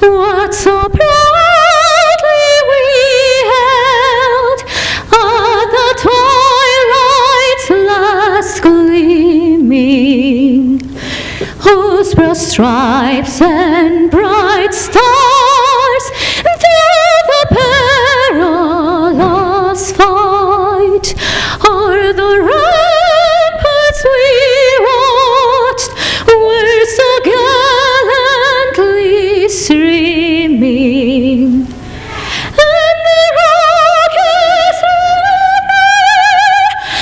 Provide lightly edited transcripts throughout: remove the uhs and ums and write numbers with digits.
what so proudly we held at the twilight's last gleaming, whose broad stripes and bright stars through the perilous fight are the ramparts we watched were so gallantly streaming. And the rockets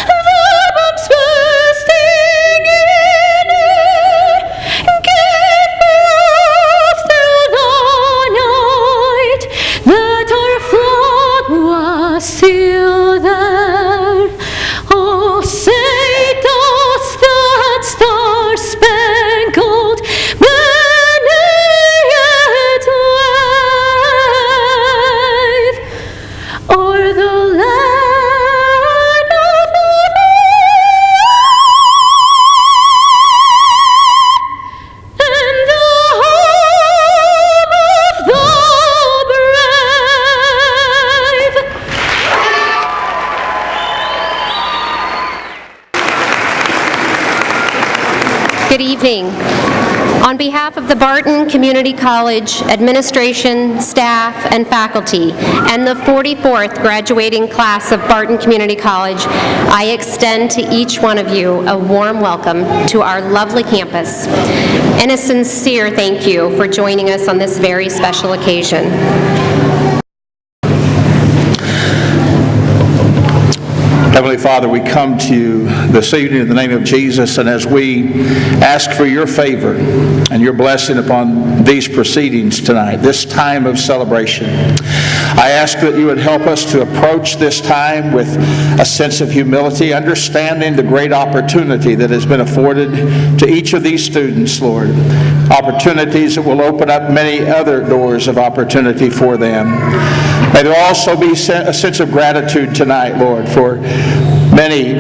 the bombs bursting in air gave proof through the night that our flag was still there. Oh, say does that star-spangled banner yet wave o'er the land of the free and the home of the brave. Good evening. On behalf of the Barton Community College administration, staff, and faculty, and the 44th graduating class of Barton Community College, I extend to each one of you a warm welcome to our lovely campus and a sincere thank you for joining us on this very special occasion. Heavenly Father, we come to you this evening in the name of Jesus, and as we ask for your favor and your blessing upon these proceedings tonight, this time of celebration, I ask that you would help us to approach this time with a sense of humility, understanding the great opportunity that has been afforded to each of these students, Lord. Opportunities that will open up many other doors of opportunity for them. May there also be a sense of gratitude tonight, Lord, for many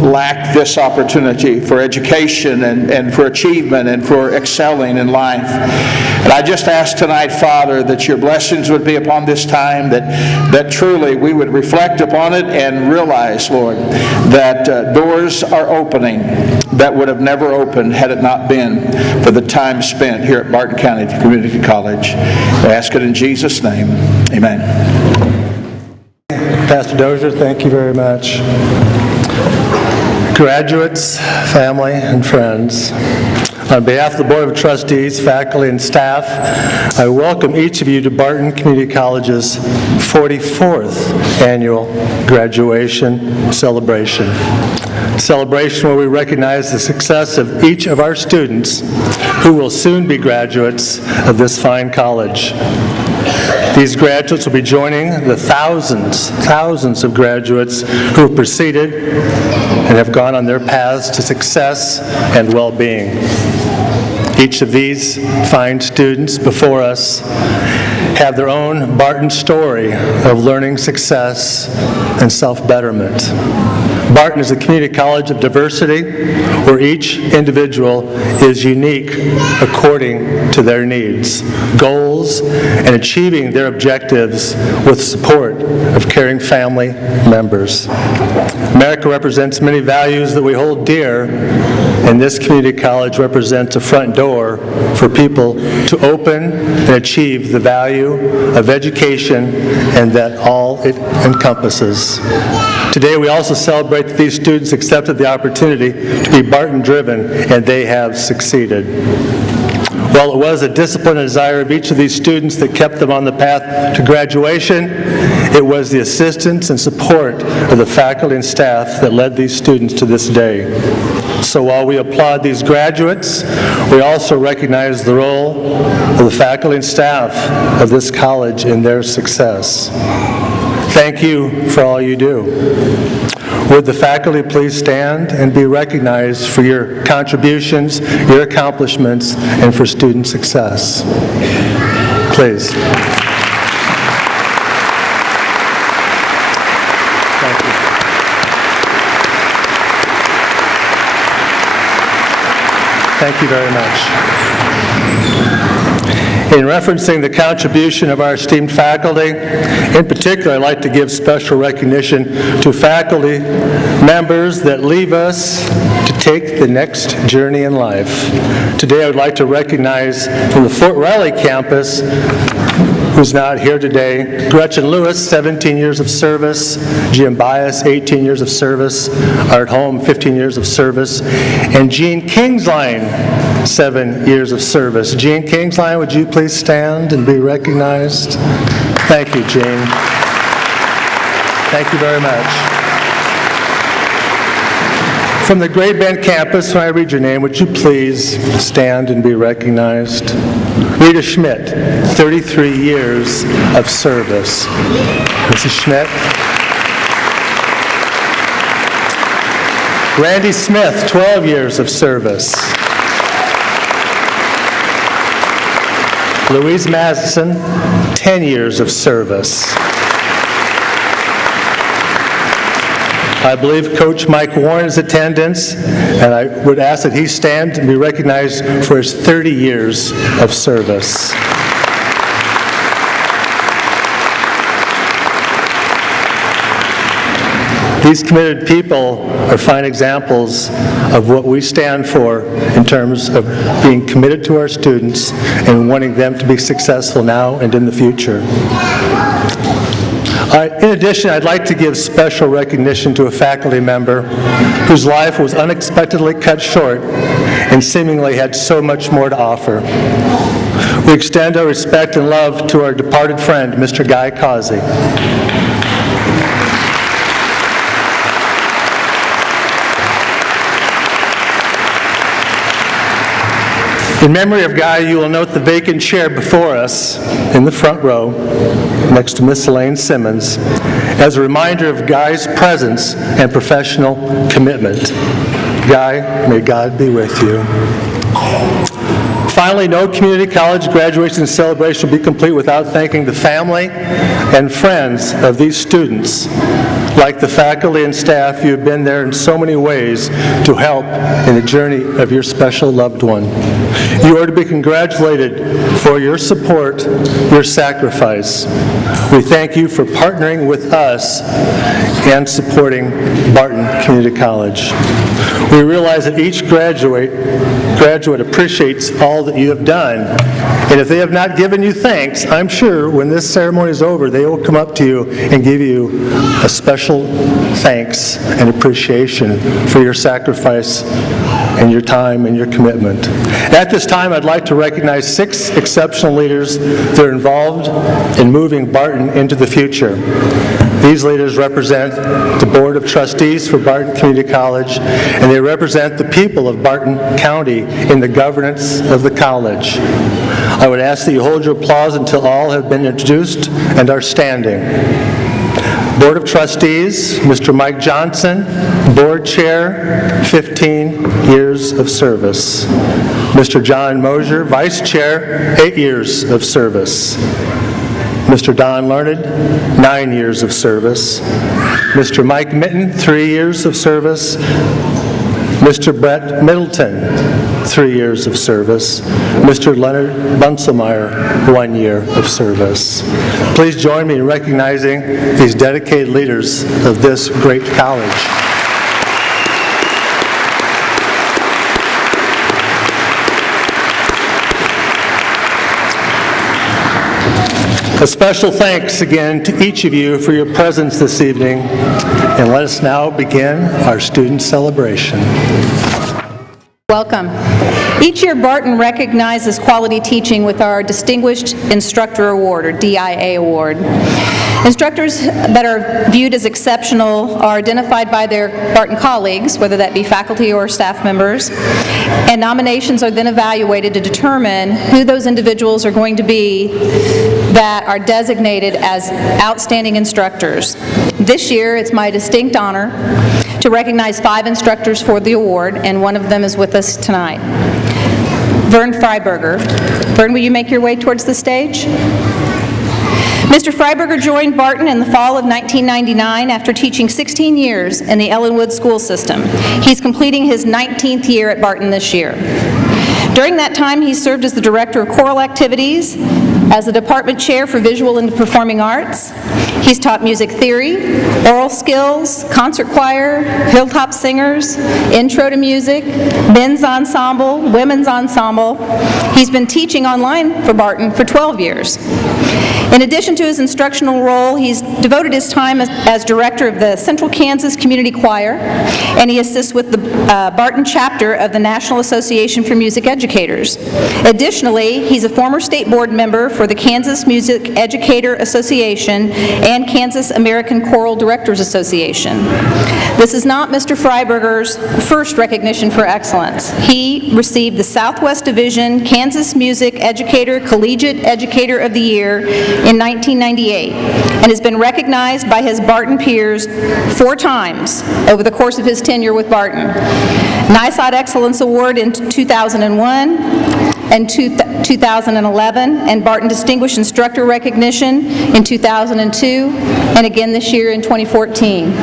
lack this opportunity for education and for achievement and for excelling in life. And I just ask tonight, Father, that your blessings would be upon this time, that truly we would reflect upon it and realize, Lord, that doors are opening that would have never opened had it not been for the time spent here at Barton County Community College. I ask it in Jesus' name. Amen. Pastor Dozier, thank you very much. Graduates, family, and friends, on behalf of the Board of Trustees, faculty, and staff, I welcome each of you to Barton Community College's 44th annual graduation celebration. Celebration where we recognize the success of each of our students who will soon be graduates of this fine college. These graduates will be joining the thousands of graduates who have preceded and have gone on their paths to success and well-being. Each of these fine students before us have their own Barton story of learning success and self-betterment. Barton is a community college of diversity where each individual is unique according to their needs, goals, and achieving their objectives with support of caring family members. America represents many values that we hold dear, and this community college represents a front door for people to open and achieve the value of education and that all it encompasses. Today we also celebrate that these students accepted the opportunity to be Barton-driven, and they have succeeded. While it was a discipline and desire of each of these students that kept them on the path to graduation, it was the assistance and support of the faculty and staff that led these students to this day. So while we applaud these graduates, we also recognize the role of the faculty and staff of this college in their success. Thank you for all you do. Would the faculty please stand and be recognized for your contributions, your accomplishments, and for student success? Please. Thank you. Thank you very much. In referencing the contribution of our esteemed faculty, in particular, I'd like to give special recognition to faculty members that leave us to take the next journey in life. Today, I would like to recognize from the Fort Riley campus, who's not here today, Gretchen Lewis, 17 years of service, Jim Bias, 18 years of service, Art Holm, 15 years of service, and Jean Kingsline, 7 years of service. Jean Kingsline, would you please stand and be recognized? Thank you, Jean. Thank you very much. From the Great Bend campus, when I read your name, would you please stand and be recognized? Rita Schmidt, 33 years of service. Mrs. Schmidt. Randy Smith, 12 years of service. Louise Madison, 10 years of service. I believe Coach Mike Warren is in attendance, and I would ask that he stand and be recognized for his 30 years of service. These committed people are fine examples of what we stand for in terms of being committed to our students and wanting them to be successful now and in the future. In addition, I'd like to give special recognition to a faculty member whose life was unexpectedly cut short and seemingly had so much more to offer. We extend our respect and love to our departed friend, Mr. Guy Causey. In memory of Guy, you will note the vacant chair before us in the front row next to Miss Elaine Simmons as a reminder of Guy's presence and professional commitment. Guy, may God be with you. Finally, no community college graduation celebration will be complete without thanking the family and friends of these students. Like the faculty and staff, you have been there in so many ways to help in the journey of your special loved one. You are to be congratulated for your support, your sacrifice. We thank you for partnering with us and supporting Barton Community College. We realize that each graduate appreciates all that you have done. And if they have not given you thanks, I'm sure when this ceremony is over, they will come up to you and give you a special thanks and appreciation for your sacrifice and your time and your commitment. At this time, I'd like to recognize 6 exceptional leaders that are involved in moving Barton into the future. These leaders represent the Board of Trustees for Barton Community College, and they represent the people of Barton County in the governance of the college. I would ask that you hold your applause until all have been introduced and are standing. Board of Trustees, Mr. Mike Johnson, Board Chair, 15 years of service. Mr. John Mosier, Vice Chair, 8 years of service. Mr. Don Learned, 9 years of service. Mr. Mike Mitten, 3 years of service. Mr. Brett Middleton, 3 years of service. Mr. Leonard Bunselmeyer, 1 year of service. Please join me in recognizing these dedicated leaders of this great college. A special thanks again to each of you for your presence this evening, and let us now begin our student celebration. Welcome. Each year, Barton recognizes quality teaching with our Distinguished Instructor Award, or DIA Award. Instructors that are viewed as exceptional are identified by their Barton colleagues, whether that be faculty or staff members, and nominations are then evaluated to determine who those individuals are going to be that are designated as outstanding instructors. This year, it's my distinct honor to recognize 5 instructors for the award, and one of them is with us tonight. Vern Freiberger. Vern, will you make your way towards the stage? Mr. Freiberger joined Barton in the fall of 1999 after teaching 16 years in the Ellenwood school system. He's completing his 19th year at Barton this year. During that time, he served as the Director of Choral Activities, as the Department Chair for Visual and Performing Arts. He's taught music theory, oral skills, concert choir, hilltop singers, intro to music, men's ensemble, women's ensemble. He's been teaching online for Barton for 12 years. In addition to his instructional role, he's devoted his time as director of the Central Kansas Community Choir, and he assists with the Barton Chapter of the National Association for Music Educators. Additionally, he's a former state board member for the Kansas Music Educator Association and Kansas American Choral Directors Association. This is not Mr. Freiberger's first recognition for excellence. He received the Southwest Division Kansas Music Educator Collegiate Educator of the Year in 1998 and has been recognized by his Barton peers 4 times over the course of his tenure with Barton. NISOT Excellence Award in 2001 and 2011, and Barton Distinguished Instructor Recognition in 2002, and again this year in 2014.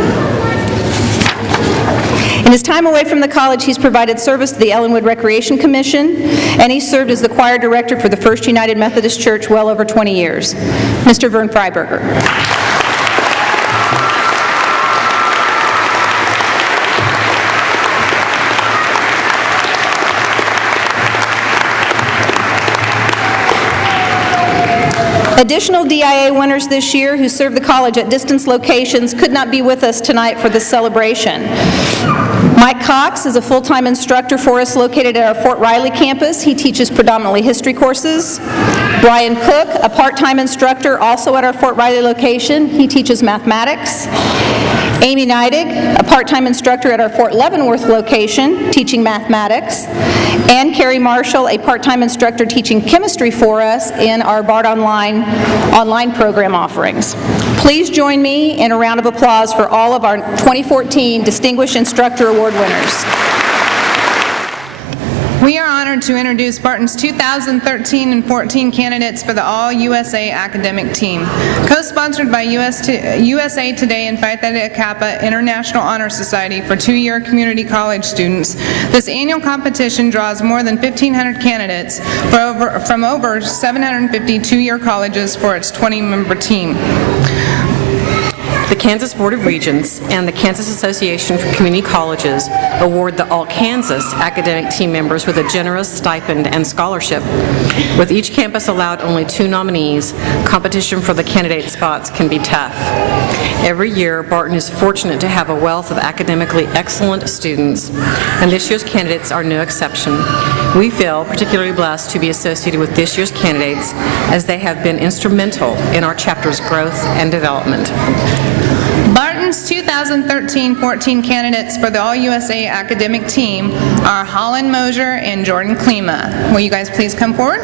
In his time away from the college, he's provided service to the Ellenwood Recreation Commission, and he served as the choir director for the First United Methodist Church well over 20 years. Mr. Vern Freiberger. Additional DIA winners this year who served the college at distance locations could not be with us tonight for this celebration. Mike Cox is a full-time instructor for us located at our Fort Riley campus. He teaches predominantly history courses. Brian Cook, a part-time instructor also at our Fort Riley location. He teaches mathematics. Amy Neidig, a part-time instructor at our Fort Leavenworth location, teaching mathematics. And Carrie Marshall, a part-time instructor teaching chemistry for us in our BART online program offerings. Please join me in a round of applause for all of our 2014 Distinguished Instructor Award winners. We are honored to introduce Barton's 2013 and 14 candidates for the All-USA Academic Team. Co-sponsored by USA Today and Phi Theta Kappa International Honor Society for 2-year community college students, this annual competition draws more than 1,500 candidates from over 750 2-year colleges for its 20-member team. The Kansas Board of Regents and the Kansas Association for Community Colleges award the All-Kansas academic team members with a generous stipend and scholarship. With each campus allowed only 2 nominees, competition for the candidate spots can be tough. Every year, Barton is fortunate to have a wealth of academically excellent students, and this year's candidates are no exception. We feel particularly blessed to be associated with this year's candidates as they have been instrumental in our chapter's growth and development. Barton's 2013-14 candidates for the All-USA Academic Team are Holland Mosier and Jordan Klima. Will you guys please come forward?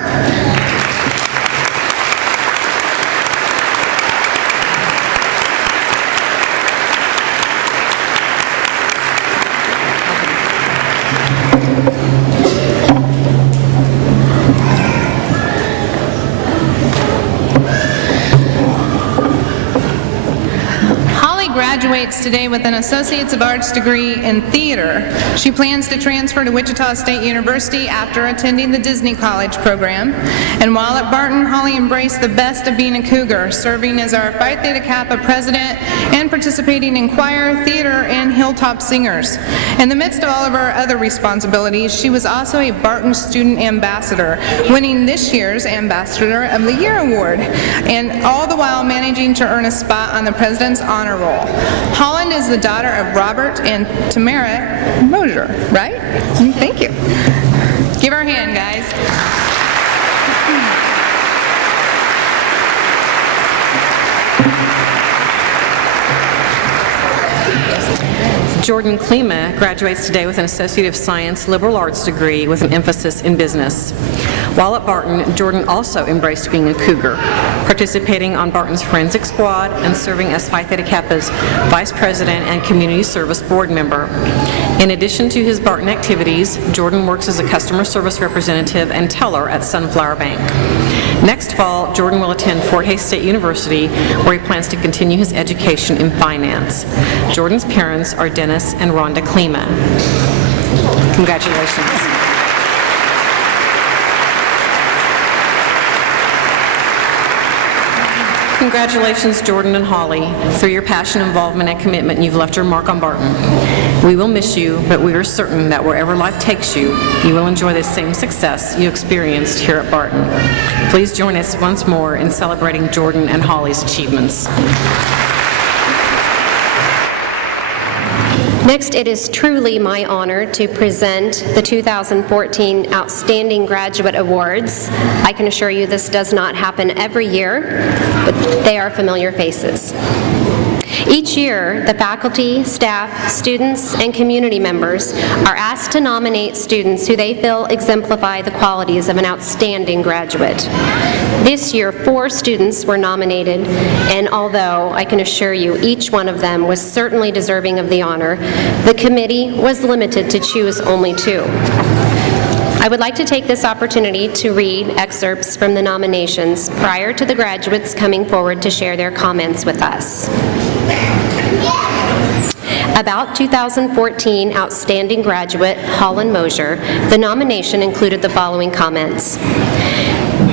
Graduates today with an Associates of Arts degree in theater. She plans to transfer to Wichita State University after attending the Disney College program. And while at Barton, Holly embraced the best of being a Cougar, serving as our Phi Theta Kappa president and participating in choir, theater, and Hilltop Singers. In the midst of all of her other responsibilities, she was also a Barton Student Ambassador, winning this year's Ambassador of the Year Award, and all the while managing to earn a spot on the President's Honor Roll. Holland is the daughter of Robert and Tamara Mosier, right? Thank you. Give her a hand, guys. Jordan Klima graduates today with an Associate of Science Liberal Arts degree with an emphasis in business. While at Barton, Jordan also embraced being a Cougar, participating on Barton's Forensic Squad and serving as Phi Theta Kappa's Vice President and Community Service Board member. In addition to his Barton activities, Jordan works as a customer service representative and teller at Sunflower Bank. Next fall, Jordan will attend Fort Hays State University, where he plans to continue his education in finance. Jordan's parents are Dennis and Rhonda Klima. Congratulations. Congratulations, Jordan and Holly. Through your passion, involvement, and commitment, you've left your mark on Barton. We will miss you, but we are certain that wherever life takes you, you will enjoy the same success you experienced here at Barton. Please join us once more in celebrating Jordan and Holly's achievements. Next, it is truly my honor to present the 2014 Outstanding Graduate Awards. I can assure you this does not happen every year, but they are familiar faces. Each year, the faculty, staff, students, and community members are asked to nominate students who they feel exemplify the qualities of an outstanding graduate. This year, 4 students were nominated, and although I can assure you each one of them was certainly deserving of the honor, the committee was limited to choose only 2. I would like to take this opportunity to read excerpts from the nominations prior to the graduates coming forward to share their comments with us. About 2014 Outstanding Graduate Holland Mosier, the nomination included the following comments.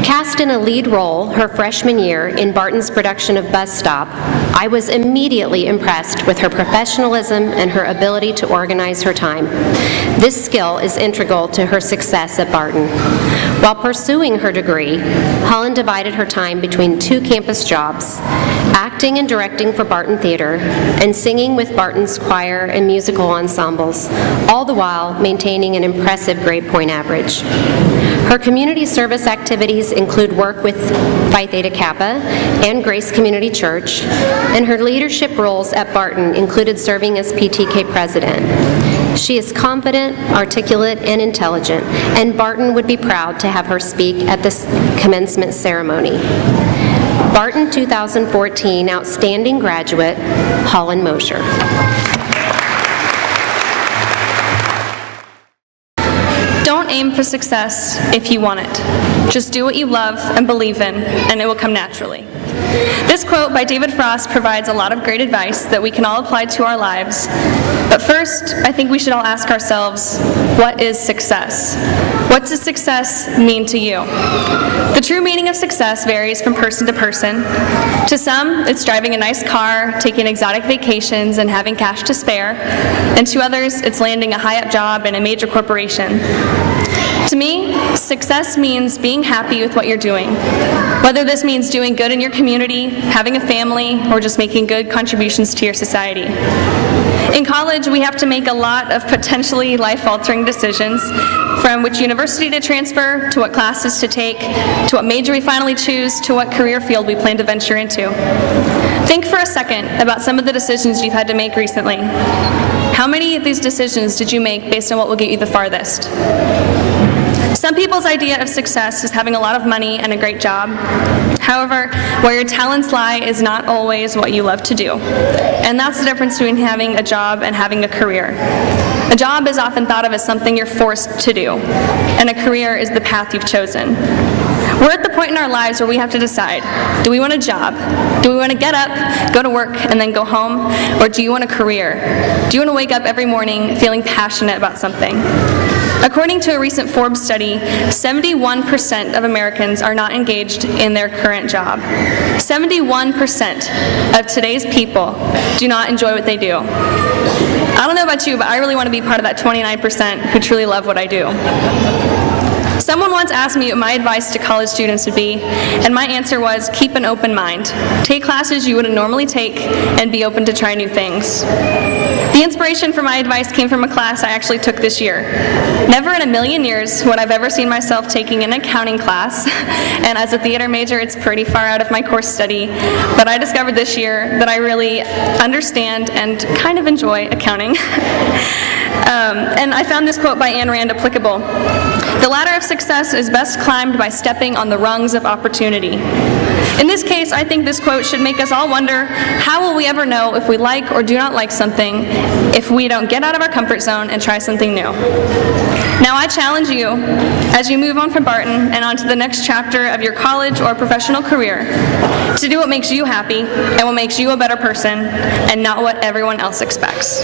Cast in a lead role her freshman year in Barton's production of Bus Stop, I was immediately impressed with her professionalism and her ability to organize her time. This skill is integral to her success at Barton. While pursuing her degree, Holland divided her time between 2 campus jobs, acting and directing for Barton Theater, and singing with Barton's choir and musical ensembles, all the while maintaining an impressive grade point average. Her community service activities include work with Phi Theta Kappa and Grace Community Church, and her leadership roles at Barton included serving as PTK president. She is confident, articulate, and intelligent, and Barton would be proud to have her speak at this commencement ceremony. Barton 2014 Outstanding Graduate, Holland Mosier. Don't aim for success if you want it. Just do what you love and believe in, and it will come naturally. This quote by David Frost provides a lot of great advice that we can all apply to our lives. But first, I think we should all ask ourselves, what is success? What does success mean to you? The true meaning of success varies from person to person. To some, it's driving a nice car, taking exotic vacations, and having cash to spare. And to others, it's landing a high-up job in a major corporation. To me, success means being happy with what you're doing. Whether this means doing good in your community, having a family, or just making good contributions to your society. In college, we have to make a lot of potentially life-altering decisions, from which university to transfer, to what classes to take, to what major we finally choose, to what career field we plan to venture into. Think for a second about some of the decisions you've had to make recently. How many of these decisions did you make based on what will get you the farthest? Some people's idea of success is having a lot of money and a great job. However, where your talents lie is not always what you love to do. And that's the difference between having a job and having a career. A job is often thought of as something you're forced to do, and a career is the path you've chosen. We're at the point in our lives where we have to decide, do we want a job? Do we want to get up, go to work, and then go home? Or do you want a career? Do you want to wake up every morning feeling passionate about something? According to a recent Forbes study, 71% of Americans are not engaged in their current job. 71% of today's people do not enjoy what they do. I don't know about you, but I really want to be part of that 29% who truly love what I do. Someone once asked me what my advice to college students would be, and my answer was, keep an open mind. Take classes you wouldn't normally take, and be open to try new things. The inspiration for my advice came from a class I actually took this year. Never in a million years would I've ever seen myself taking an accounting class, and as a theater major, it's pretty far out of my course study, but I discovered this year that I really understand and kind of enjoy accounting. And I found this quote by Ayn Rand applicable. The ladder of success is best climbed by stepping on the rungs of opportunity. In this case, I think this quote should make us all wonder, how will we ever know if we like or do not like something if we don't get out of our comfort zone and try something new? Now I challenge you, as you move on from Barton and on to the next chapter of your college or professional career, to do what makes you happy and what makes you a better person, and not what everyone else expects.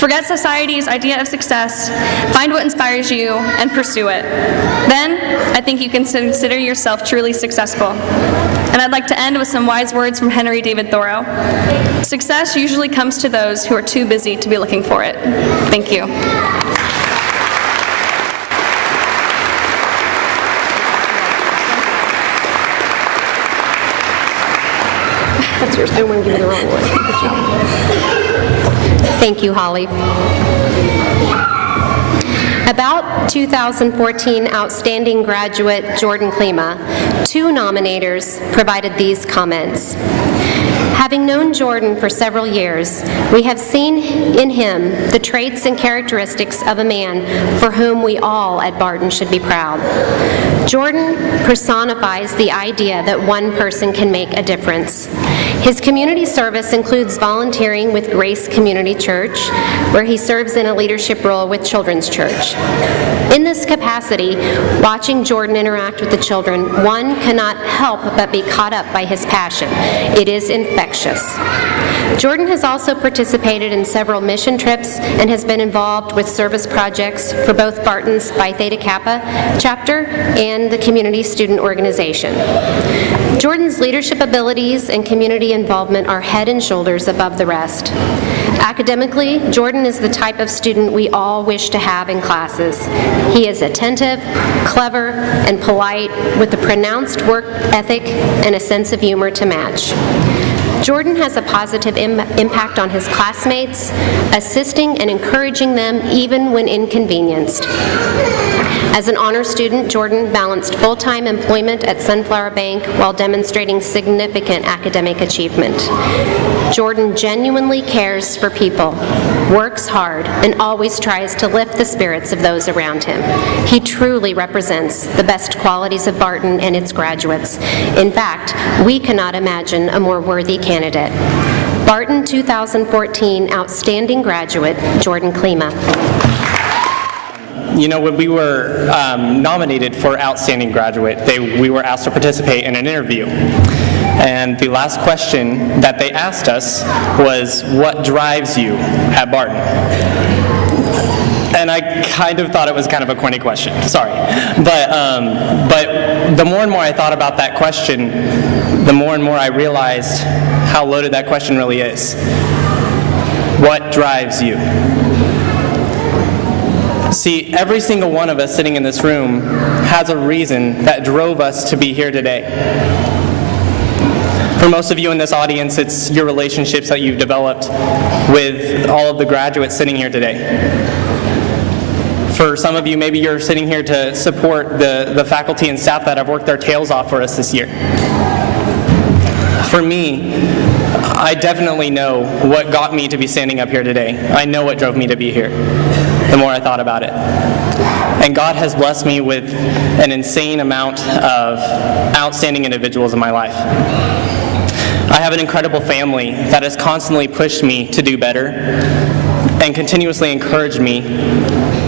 Forget society's idea of success, find what inspires you, and pursue it. Then, I think you can consider yourself truly successful. And I'd like to end with some wise words from Henry David Thoreau. Success usually comes to those who are too busy to be looking for it. Thank you. That's yours. I don't want to give you the wrong one. Good job. Thank you, Holly. About 2014 outstanding graduate Jordan Klima, 2 nominators provided these comments. Having known Jordan for several years, we have seen in him the traits and characteristics of a man for whom we all at Barton should be proud. Jordan personifies the idea that one person can make a difference. His community service includes volunteering with Grace Community Church, where he serves in a leadership role with Children's Church. In this capacity, watching Jordan interact with the children, one cannot help but be caught up by his passion. It is infectious. Jordan has also participated in several mission trips and has been involved with service projects for both Barton's Phi Theta Kappa chapter and the community student organization. Jordan's leadership abilities and community involvement are head and shoulders above the rest. Academically, Jordan is the type of student we all wish to have in classes. He is attentive, clever, and polite, with a pronounced work ethic and a sense of humor to match. Jordan has a positive impact on his classmates, assisting and encouraging them even when inconvenienced. As an honor student, Jordan balanced full-time employment at Sunflower Bank while demonstrating significant academic achievement. Jordan genuinely cares for people, works hard, and always tries to lift the spirits of those around him. He truly represents the best qualities of Barton and its graduates. In fact, we cannot imagine a more worthy candidate. Barton 2014 Outstanding Graduate, Jordan Klima. You know, when we were nominated for Outstanding Graduate, we were asked to participate in an interview. And the last question that they asked us was, what drives you at Barton? And I kind of thought it was kind of a corny question, sorry. But the more and more I thought about that question, the more and more I realized how loaded that question really is. What drives you? See, every single one of us sitting in this room has a reason that drove us to be here today. For most of you in this audience, it's your relationships that you've developed with all of the graduates sitting here today. For some of you, maybe you're sitting here to support the faculty and staff that have worked their tails off for us this year. For me, I definitely know what got me to be standing up here today. I know what drove me to be here, the more I thought about it. And God has blessed me with an insane amount of outstanding individuals in my life. I have an incredible family that has constantly pushed me to do better and continuously encouraged me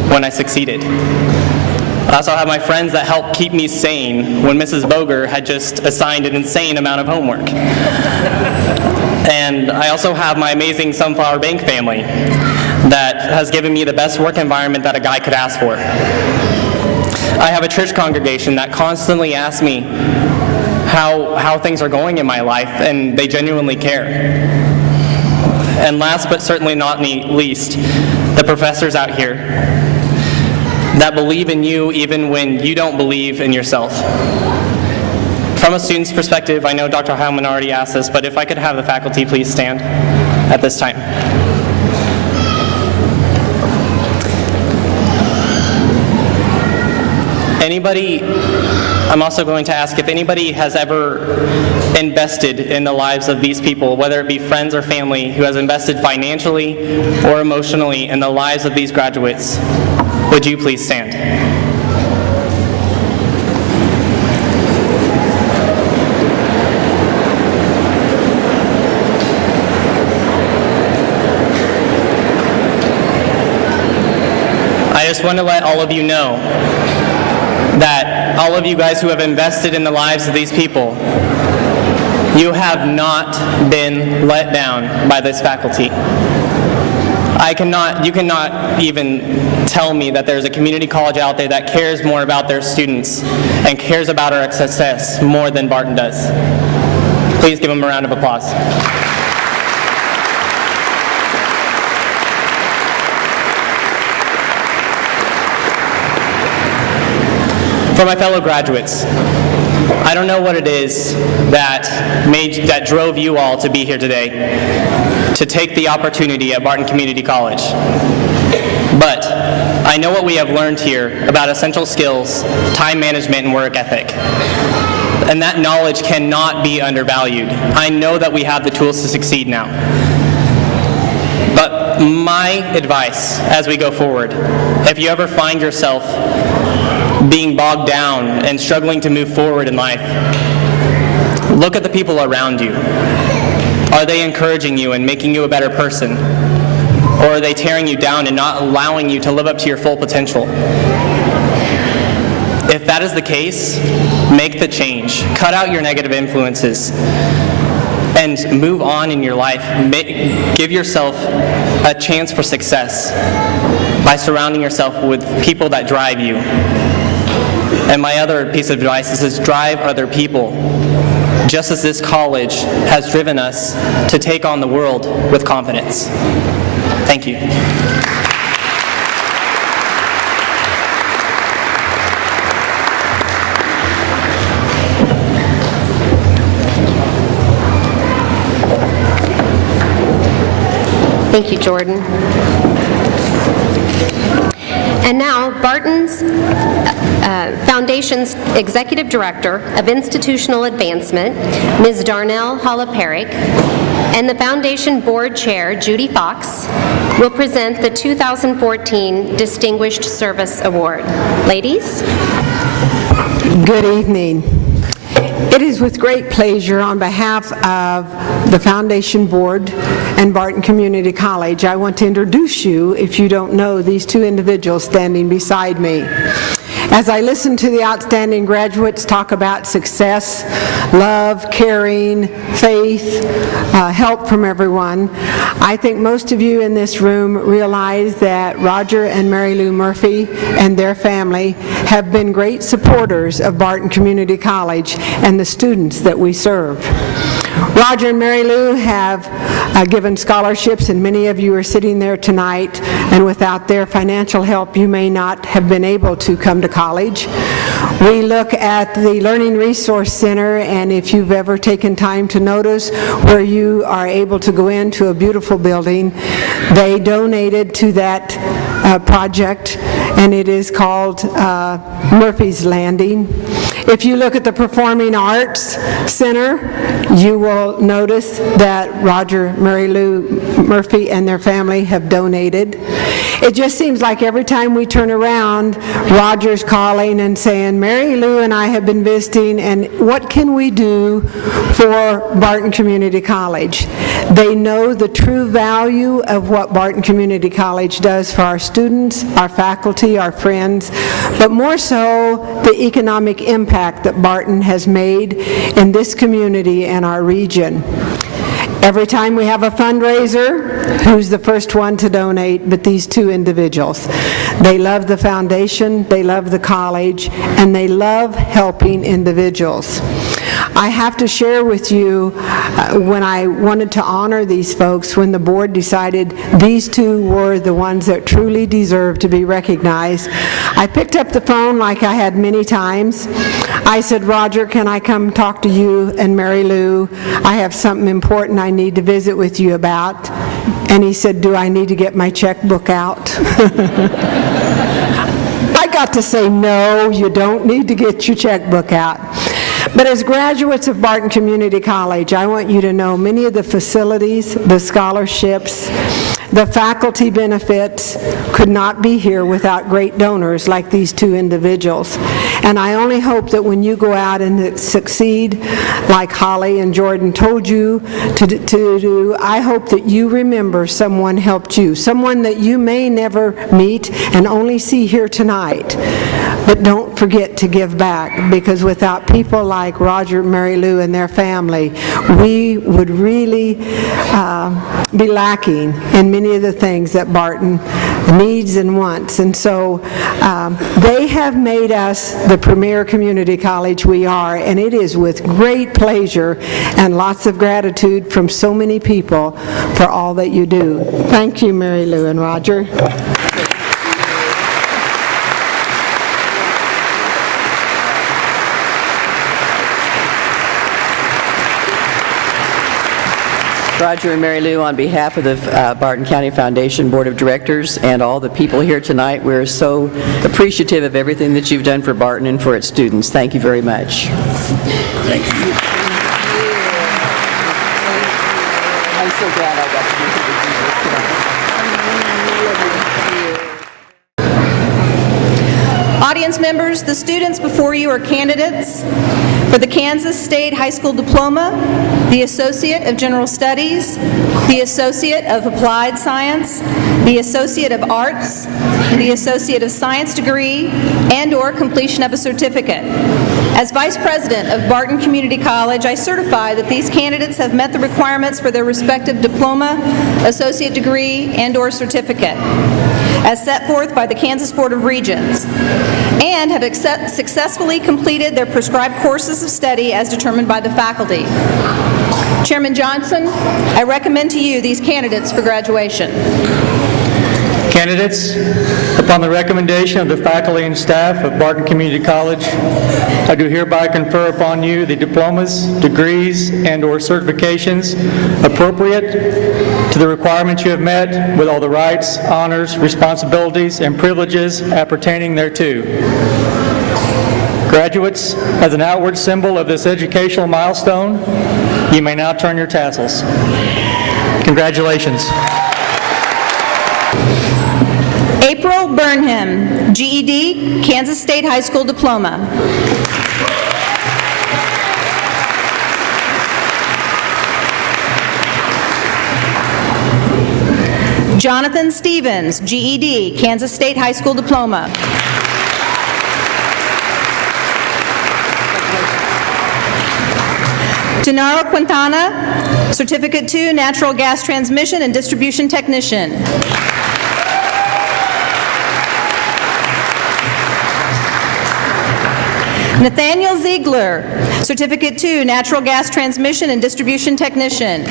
when I succeeded. I also have my friends that help keep me sane when Mrs. Boger had just assigned an insane amount of homework. And I also have my amazing Sunflower Bank family that has given me the best work environment that a guy could ask for. I have a church congregation that constantly asks me how things are going in my life, and they genuinely care. And last but certainly not least, the professors out here that believe in you even when you don't believe in yourself. From a student's perspective, I know Dr. Heilman already asked this, but if I could have the faculty please stand at this time. Anybody, I'm also going to ask if anybody has ever invested in the lives of these people, whether it be friends or family, who has invested financially or emotionally in the lives of these graduates. Would you please stand? I just want to let all of you know that all of you guys who have invested in the lives of these people, you have not been let down by this faculty. You cannot even tell me that there's a community college out there that cares more about their students and cares about our success more than Barton does. Please give them a round of applause. For my fellow graduates, I don't know what it is that drove you all to be here today, to take the opportunity at Barton Community College. But I know what we have learned here about essential skills, time management, and work ethic. And that knowledge cannot be undervalued. I know that we have the tools to succeed now. But my advice as we go forward, if you ever find yourself being bogged down and struggling to move forward in life, look at the people around you. Are they encouraging you and making you a better person? Or are they tearing you down and not allowing you to live up to your full potential? If that is the case, make the change. Cut out your negative influences and move on in your life. Give yourself a chance for success by surrounding yourself with people that drive you. And my other piece of advice is drive other people, just as this college has driven us to take on the world with confidence. Thank you. Thank you, Jordan. And now, Barton's Foundation's Executive Director of Institutional Advancement, Ms. Darnell Hollaparik, and the Foundation Board Chair, Judy Fox, will present the 2014 Distinguished Service Award. Ladies? Good evening. It is with great pleasure on behalf of the Foundation Board and Barton Community College, I want to introduce you, if you don't know, these two individuals standing beside me. As I listen to the outstanding graduates talk about success, love, caring, faith, help from everyone, I think most of you in this room realize that Roger and Mary Lou Murphy and their family have been great supporters of Barton Community College and the students that we serve. Roger and Mary Lou have given scholarships, and many of you are sitting there tonight, and without their financial help, you may not have been able to come to college. We look at the Learning Resource Center, and if you've ever taken time to notice where you are able to go into a beautiful building, they donated to that project, and it is called Murphy's Landing. If you look at the Performing Arts Center, you will notice that Roger, Mary Lou Murphy, and their family have donated. It just seems like every time we turn around, Roger's calling and saying, Mary Lou and I have been visiting, and what can we do for Barton Community College? They know the true value of what Barton Community College does for our students, our faculty, our friends, but more so the economic impact that Barton has made in this community and our region. Every time we have a fundraiser, who's the first one to donate but these two individuals? They love the foundation, they love the college, and they love helping individuals. I have to share with you, when I wanted to honor these folks, when the board decided these two were the ones that truly deserve to be recognized, I picked up the phone like I had many times. I said, Roger, can I come talk to you and Mary Lou? I have something important I need to visit with you about. And he said, do I need to get my checkbook out? I got to say, no, you don't need to get your checkbook out. But as graduates of Barton Community College, I want you to know many of the facilities, the scholarships, the faculty benefits could not be here without great donors like these two individuals. And I only hope that when you go out and succeed, like Holly and Jordan told you to do, I hope that you remember someone helped you, someone that you may never meet and only see here tonight. But don't forget to give back, because without people like Roger, Mary Lou, and their family, we would really be lacking in many many of the things that Barton needs and wants. And so they have made us the premier community college we are, and it is with great pleasure and lots of gratitude from so many people for all that you do. Thank you, Mary Lou and Roger. Roger and Mary Lou, on behalf of the Barton County Foundation Board of Directors and all the people here tonight, we're so appreciative of everything that you've done for Barton and for its students. Thank you very much. Thank you. I'm so glad I got to Audience members, the students before you are candidates for the Kansas State High School Diploma, the Associate of General Studies, the Associate of Applied Science, the Associate of Arts, the Associate of Science degree, and/or completion of a certificate. As Vice President of Barton Community College, I certify that these candidates have met the requirements for their respective diploma, associate degree, and/or certificate, as set forth by the Kansas Board of Regents, and have successfully completed their prescribed courses of study as determined by the faculty. Chairman Johnson, I recommend to you these candidates for graduation. Candidates, upon the recommendation of the faculty and staff of Barton Community College, I do hereby confer upon you the diplomas, degrees, and/or certifications appropriate to the requirements you have met with all the rights, honors, responsibilities, and privileges appertaining thereto. Graduates, as an outward symbol of this educational milestone, you may now turn your tassels. Congratulations. April Burnham, GED, Kansas State High School Diploma. Jonathan Stevens, GED, Kansas State High School Diploma. Genaro Quintana, Certificate 2, Natural Gas Transmission and Distribution Technician. Nathaniel Ziegler, Certificate 2, Natural Gas Transmission and Distribution Technician.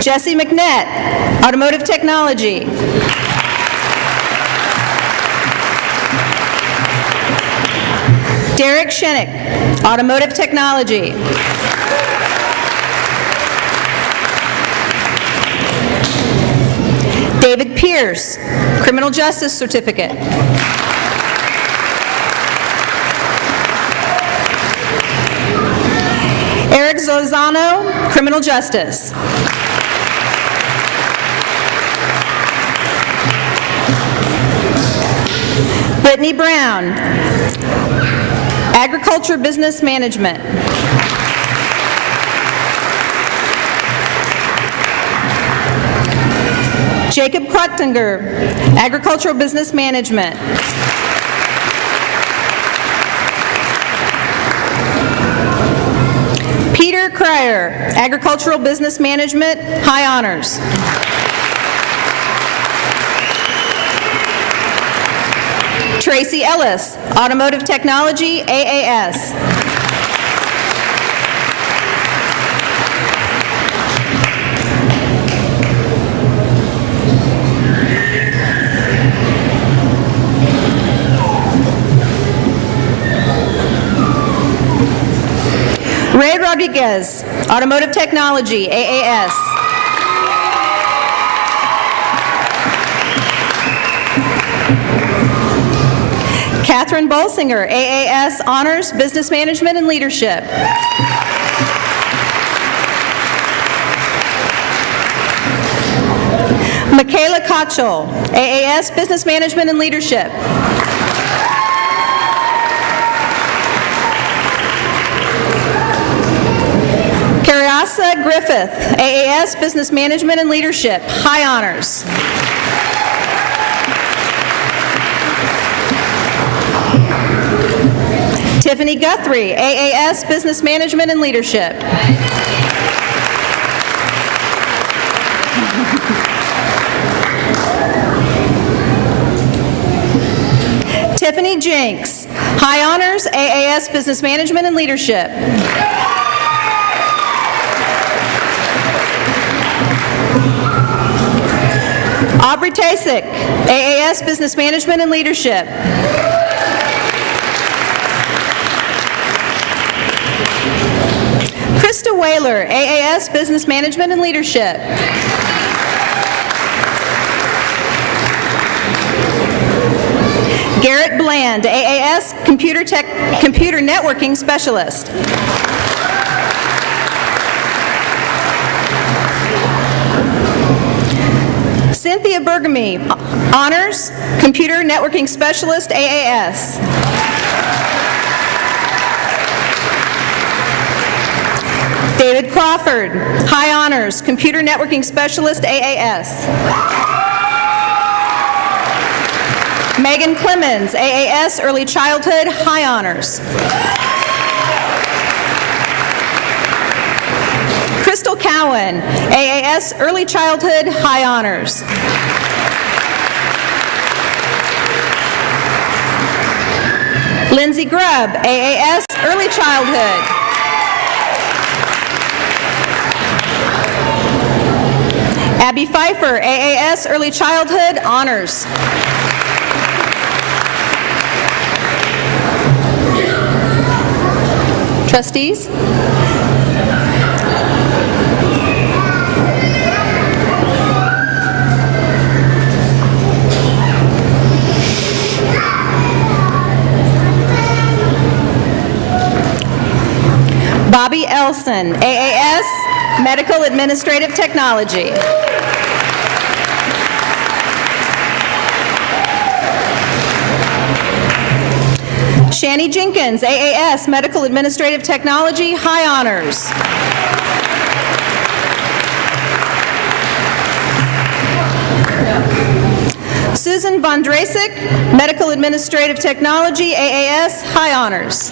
Jesse McNett, Automotive Technology. Derek Shenick, Automotive Technology. David Pierce, Criminal Justice Certificate. Eric Zozano, Criminal Justice. Brittany Brown, Agriculture Business Management. Jacob Kruttinger, Agricultural Business Management. Peter Cryer, Agricultural Business Management, High Honors. Tracy Ellis, Automotive Technology, AAS. Ray Rodriguez, Automotive Technology, AAS. Catherine Bolsinger, AAS Honors, Business Management and Leadership. Michaela Kochel, AAS Business Management and Leadership. Cariassa Griffith, AAS Business Management and Leadership, High Honors. Tiffany Guthrie, AAS Business Management and Leadership. Tiffany Jenks, High Honors, AAS Business Management and Leadership. Aubrey Tasek, AAS Business Management and Leadership. Krista Whaler, AAS Business Management and Leadership. Garrett Bland, AAS Computer Networking Specialist. Cynthia Bergamy, Honors, Computer Networking Specialist, AAS. David Crawford, High Honors, Computer Networking Specialist, AAS. Megan Clemens, AAS Early Childhood, High Honors. Crystal Cowan, AAS Early Childhood, High Honors. Lindsay Grubb, AAS Early Childhood. Abby Pfeiffer, AAS Early Childhood, Honors. Trustees? Bobby Elson, AAS Medical Administrative Technology. Shani Jenkins, AAS Medical Administrative Technology, High Honors. Susan Von Drasek, Medical Administrative Technology, AAS, High Honors.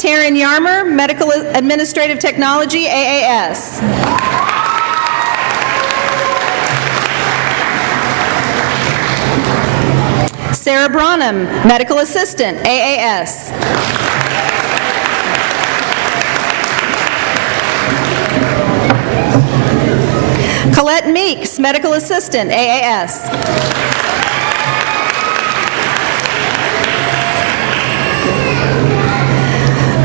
Taryn Yarmer, Medical Administrative Technology, AAS. Sarah Branham, Medical Assistant, AAS. Colette Meeks, Medical Assistant, AAS.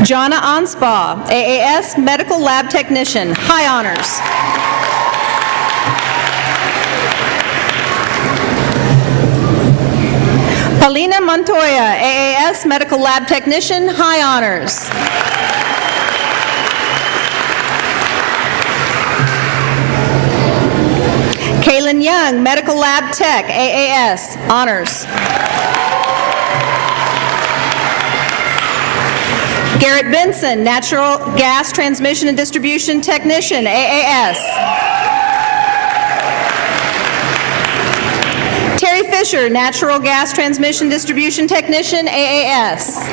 Jonna Anspaugh, AAS Medical Lab Technician, High Honors. Paulina Montoya, AAS Medical Lab Technician, High Honors. Kaylin Young, Medical Lab Tech, AAS, Honors. Garrett Benson, Natural Gas Transmission and Distribution Technician, AAS. Terry Fisher, Natural Gas Transmission Distribution Technician, AAS.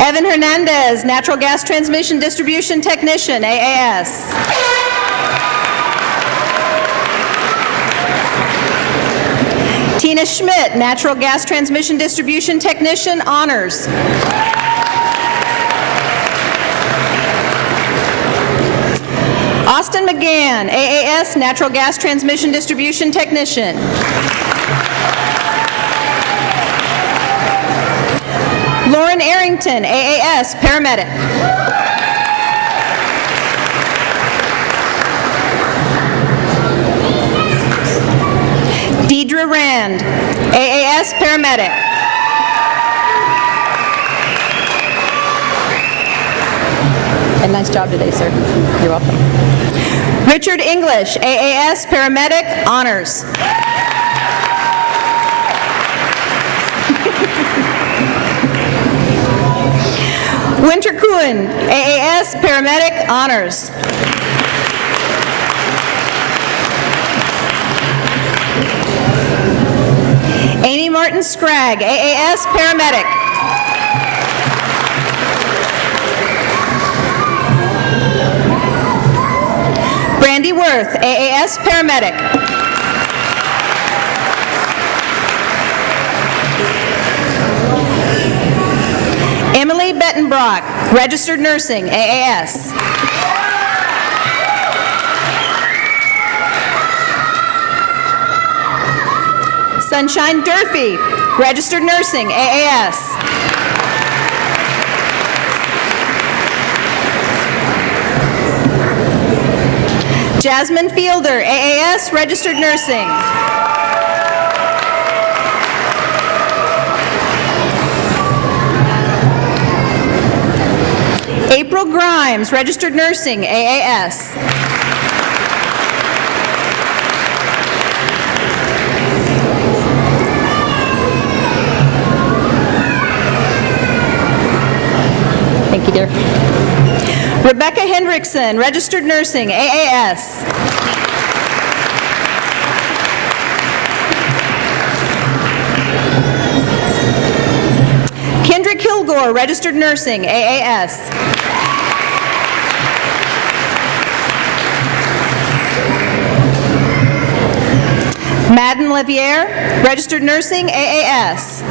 Evan Hernandez, Natural Gas Transmission Distribution Technician, AAS. Tina Schmidt, Natural Gas Transmission Distribution Technician, Honors. Austin McGann, AAS Natural Gas Transmission Distribution Technician. Lauren Arrington, AAS Paramedic. Deidre Rand, AAS Paramedic. And nice job today, sir. You're welcome. Richard English, AAS Paramedic, Honors. Winter Kuhn, AAS Paramedic, Honors. Amy Martin Scragg, AAS Paramedic. Randy Worth, AAS paramedic. Emily Bettenbrock, registered nursing, AAS. Sunshine Durfee, registered nursing, AAS. Jasmine Fielder, AAS, registered nursing. April Grimes, registered nursing, AAS. Thank you, dear. Rebecca Hendrickson, registered nursing, AAS. Kendra Kilgore, registered nursing, AAS. Madden Levier, registered nursing, AAS.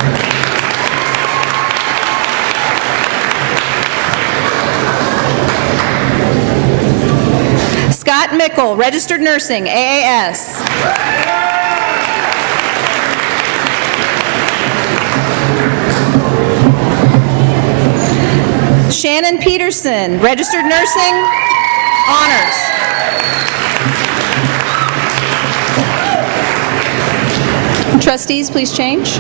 Scott Mickle, registered nursing, AAS. Shannon Peterson, registered nursing, honors. Trustees, please change.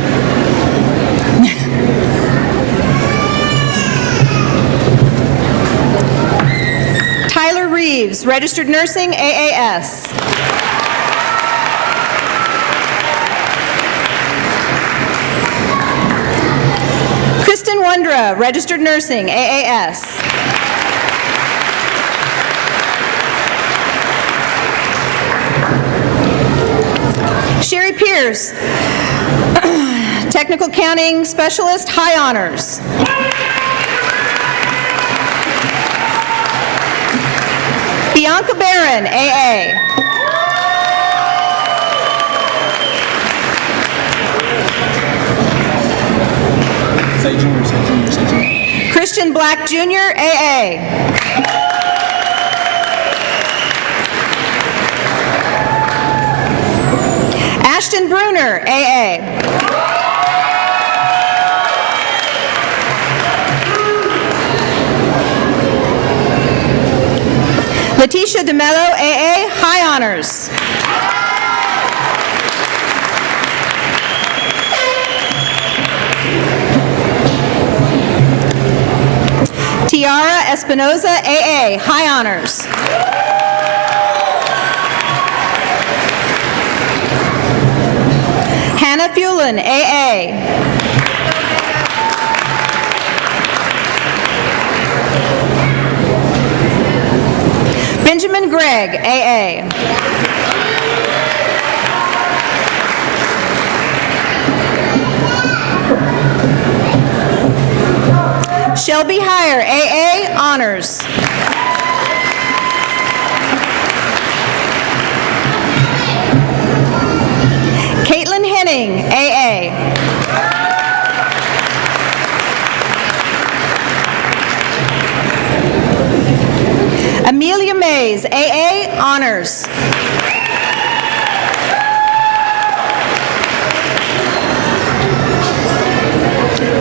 Tyler Reeves, registered nursing, AAS. Kristen Wondra, registered nursing, AAS. Sherry Pierce, technical accounting specialist, high honors. Bianca Barron, AA. Christian Black Jr., AA. Ashton Bruner, AA. Letitia DeMello, AA, high honors. Tiara Espinoza, AA, high honors. Hannah Fulin, AA. Benjamin Gregg, AA. Shelby Heyer, AA, honors. Caitlin Henning, AA. Amelia Mays, AA, honors.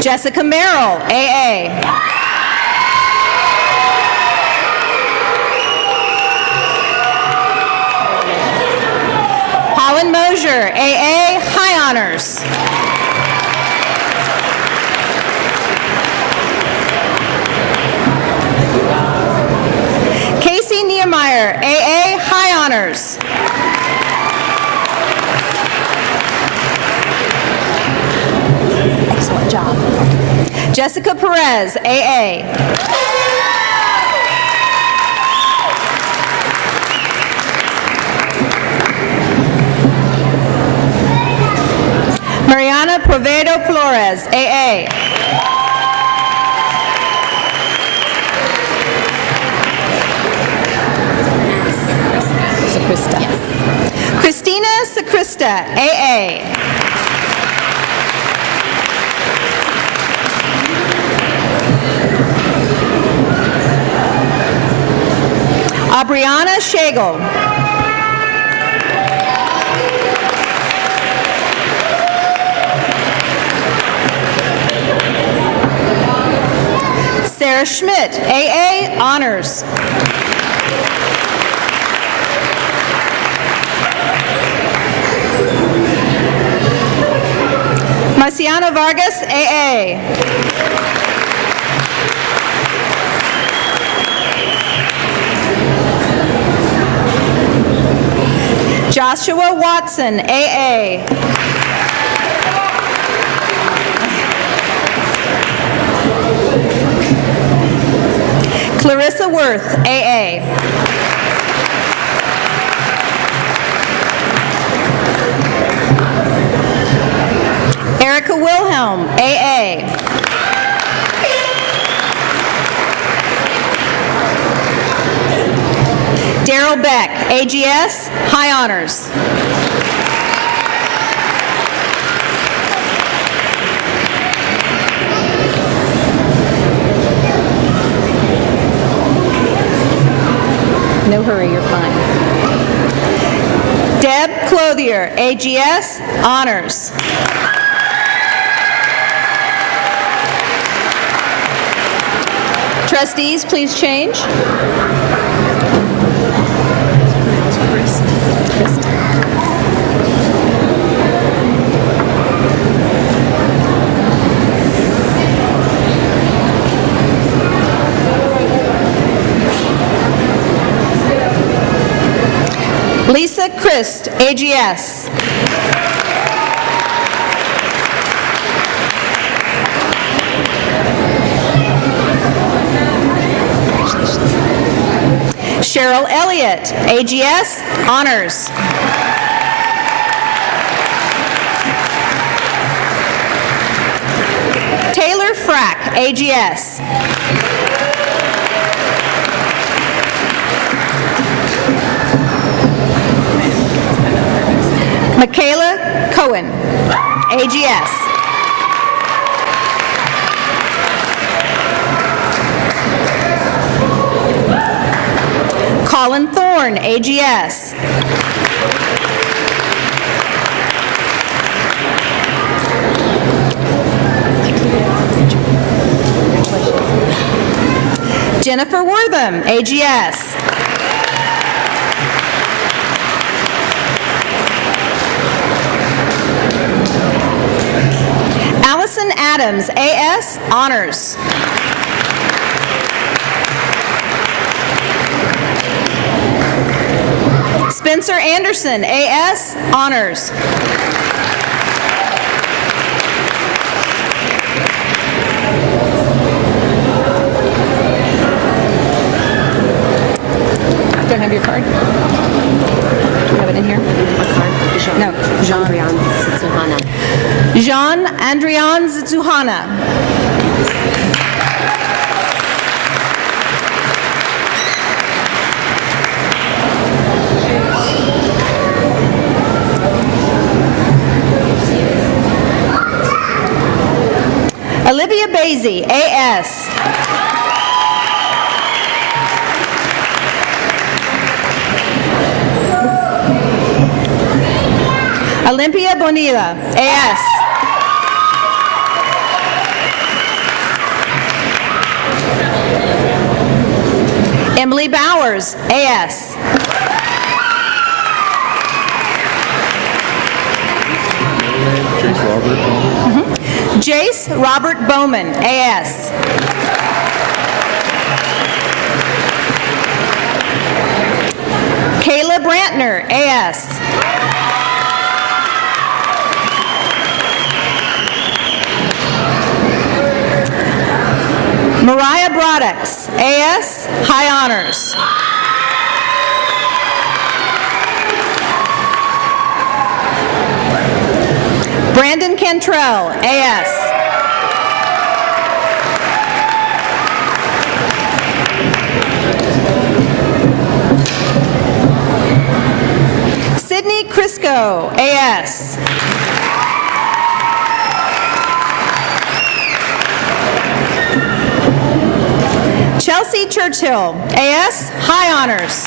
Jessica Merrill, AA. Holland Mosier, AA, high honors. Casey Niemeyer, AA, high honors. Excellent job. Jessica Perez, AA. Mariana Provedo Flores, AA. Sacrista. Christina Sacrista, AA. Aubriana Schagel. Sarah Schmidt, AA, Honors. Marciana Vargas, AA. Joshua Watson, AA. Clarissa Worth, AA. Erica Wilhelm, AA. Daryl Beck, AGS, High Honors. No hurry, you're fine. Deb Clothier, AGS, Honors. Trustees, please change. Lisa Christ, AGS. Cheryl Elliott, AGS, Honors. Taylor Frack, AGS. Michaela Cohen, AGS. Colin Thorne, AGS. Jennifer Wortham, AGS. Allison Adams, AS, Honors. Spencer Anderson, AS, Honors. Don't have your card? Do you have it in here? A card? Jean. No. Jean-Andrian Zitsuhana. Jean-Andrian Zitsuhana. Olivia Basie, AS. Olympia Bonilla, AS. Emily Bowers, AS. Jace Robert Bowman, AS. Kayla Brantner, AS. Mariah Broadux, AS, High Honors. Brandon Cantrell, AS. Rico, AS. Chelsea Churchill, AS, High Honors.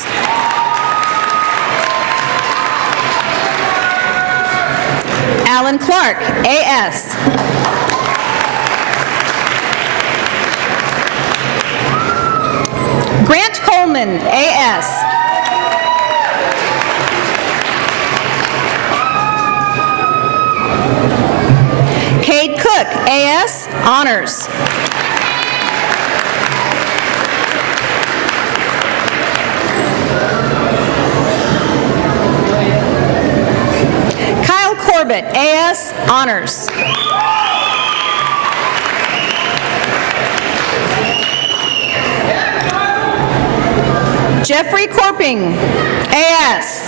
Alan Clark, AS. Grant Coleman, AS. Cade Cook, AS, Honors. Kyle Corbett, AS, Honors. Jeffrey Corping, AS.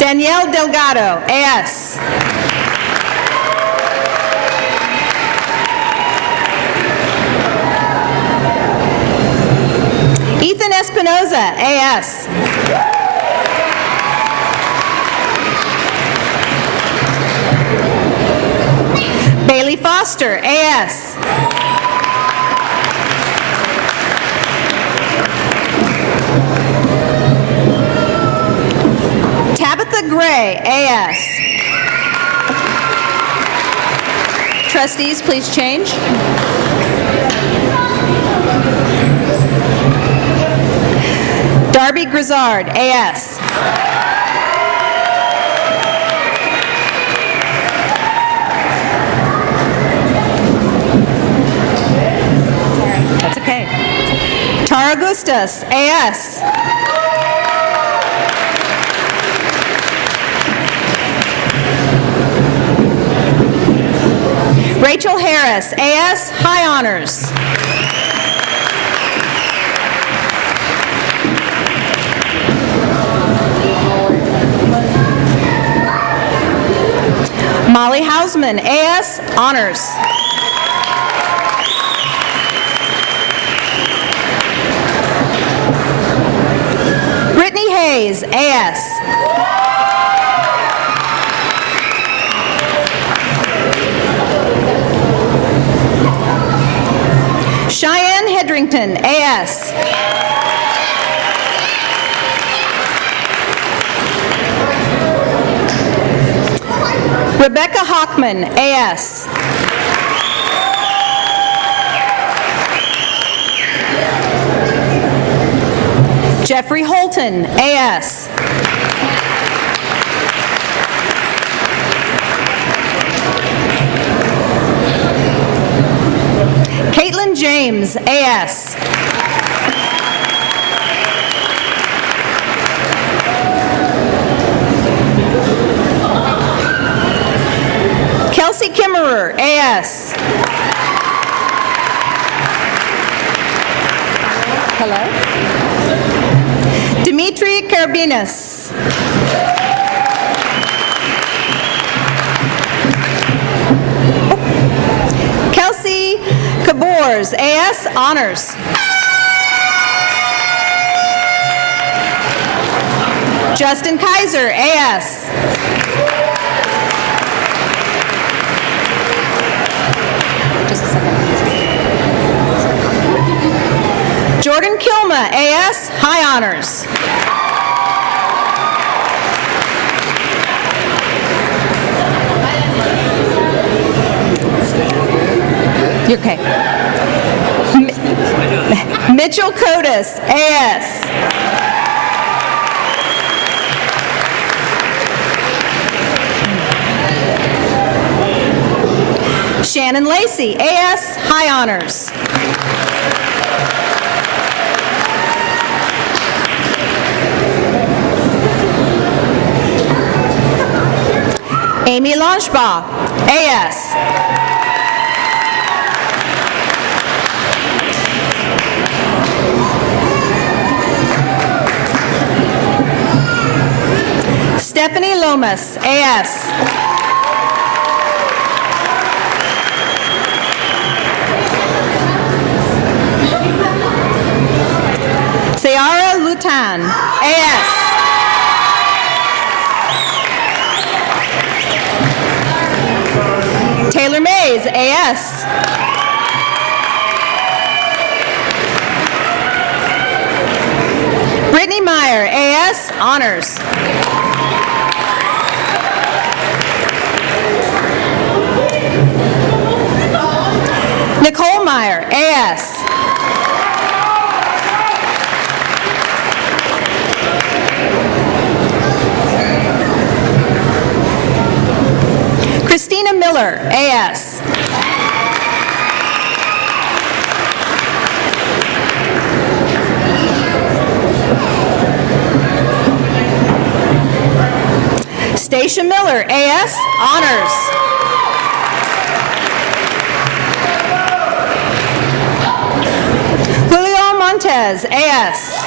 Danielle Delgado, AS. Ethan Espinoza, AS. Bailey Foster, AS. Tabitha Gray, AS. Trustees, please change. Darby Grizzard, AS. That's okay. Tara Gustas, AS. Rachel Harris, AS, High Honors. Molly Hausman, AS, Honors. Brittany Hayes, AS. Cheyenne Hedrington, AS. Rebecca Hockman, AS. Jeffrey Holton, AS. Caitlin James, AS. Kelsey Kimmerer, AS. Hello. Dimitri Karabinas. Kelsey Kabors, AS, Honors. Justin Kaiser, AS. Just a second. Jordan Kilma, AS, High Honors. You're okay. Mitchell Cotis, AS. Shannon Lacey, AS, High Honors. Amy Launchbaugh, AS. Stephanie Lomas, AS. Tan, AS. Taylor Mays, AS. Brittany Meyer, AS, Honors. Nicole Meyer, AS. Christina Miller, AS. Stacia Miller, AS, Honors. Julio Montez, AS.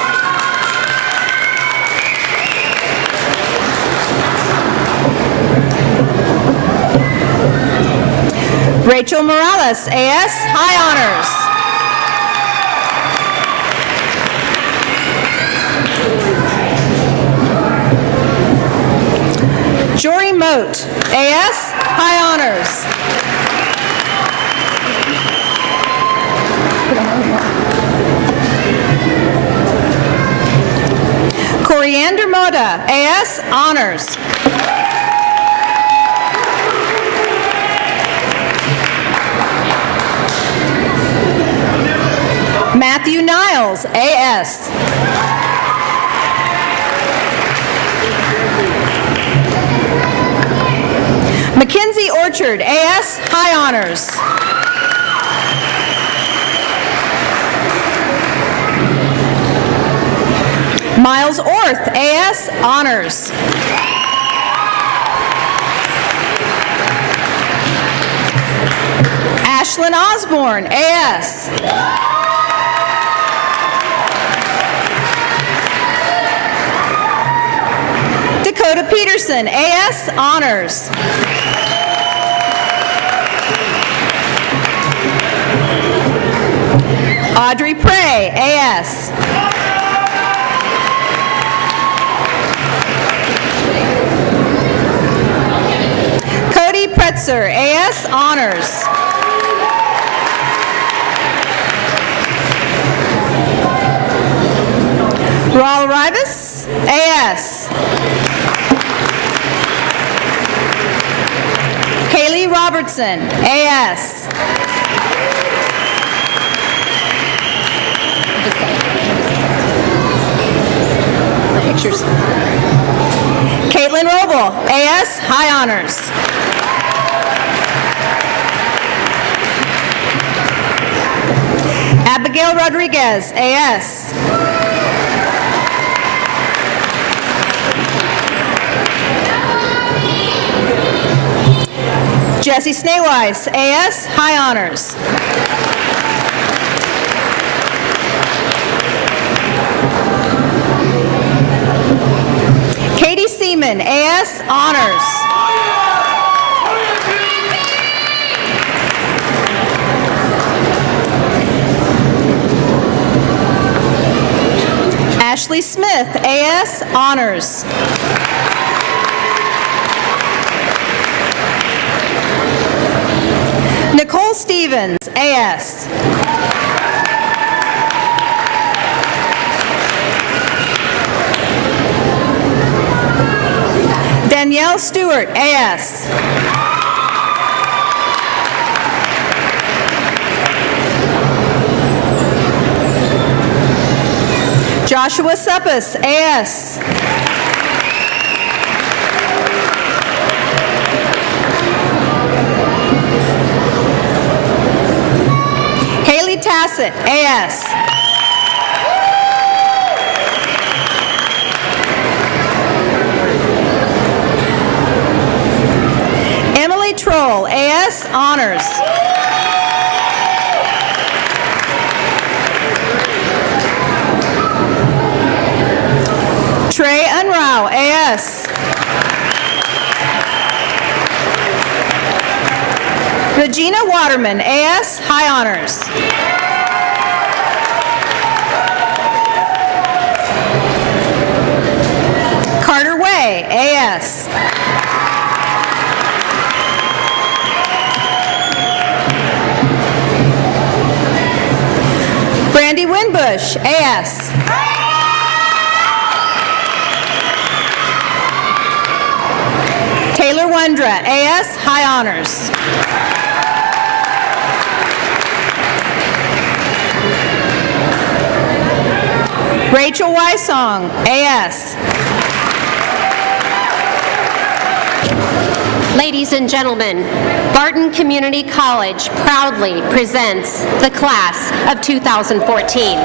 Rachel Morales, AS, High Honors. Jory Moat, AS, High Honors. Coriander Moda, AS, Honors. Matthew Niles, AS. Mackenzie Orchard, AS, High Honors. Miles Orth, AS, Honors. Ashlyn Osborne, AS. Dakota Peterson, AS, Honors. Audrey Prey, AS. Cody Pretzer, AS, Honors. Raul Rivas, AS. Haley Robertson, AS. Pictures. Caitlin Roble, AS, High Honors. Abigail Rodriguez, AS. Jesse Snayweiss, AS, High Honors. Katie Seaman, AS, Honors. Ashley Smith, AS, Honors. Nicole Stevens, AS. Danielle Stewart, AS. Joshua Suppus, AS. Haley Tassett, AS. Emily Troll, AS, Honors. Trey Unrau, AS. Regina Waterman, AS, High Honors. Bush, AS. Taylor Wondra, AS, High Honors. Rachel Wysong, AS. Ladies and gentlemen, Barton Community College proudly presents the class of 2014.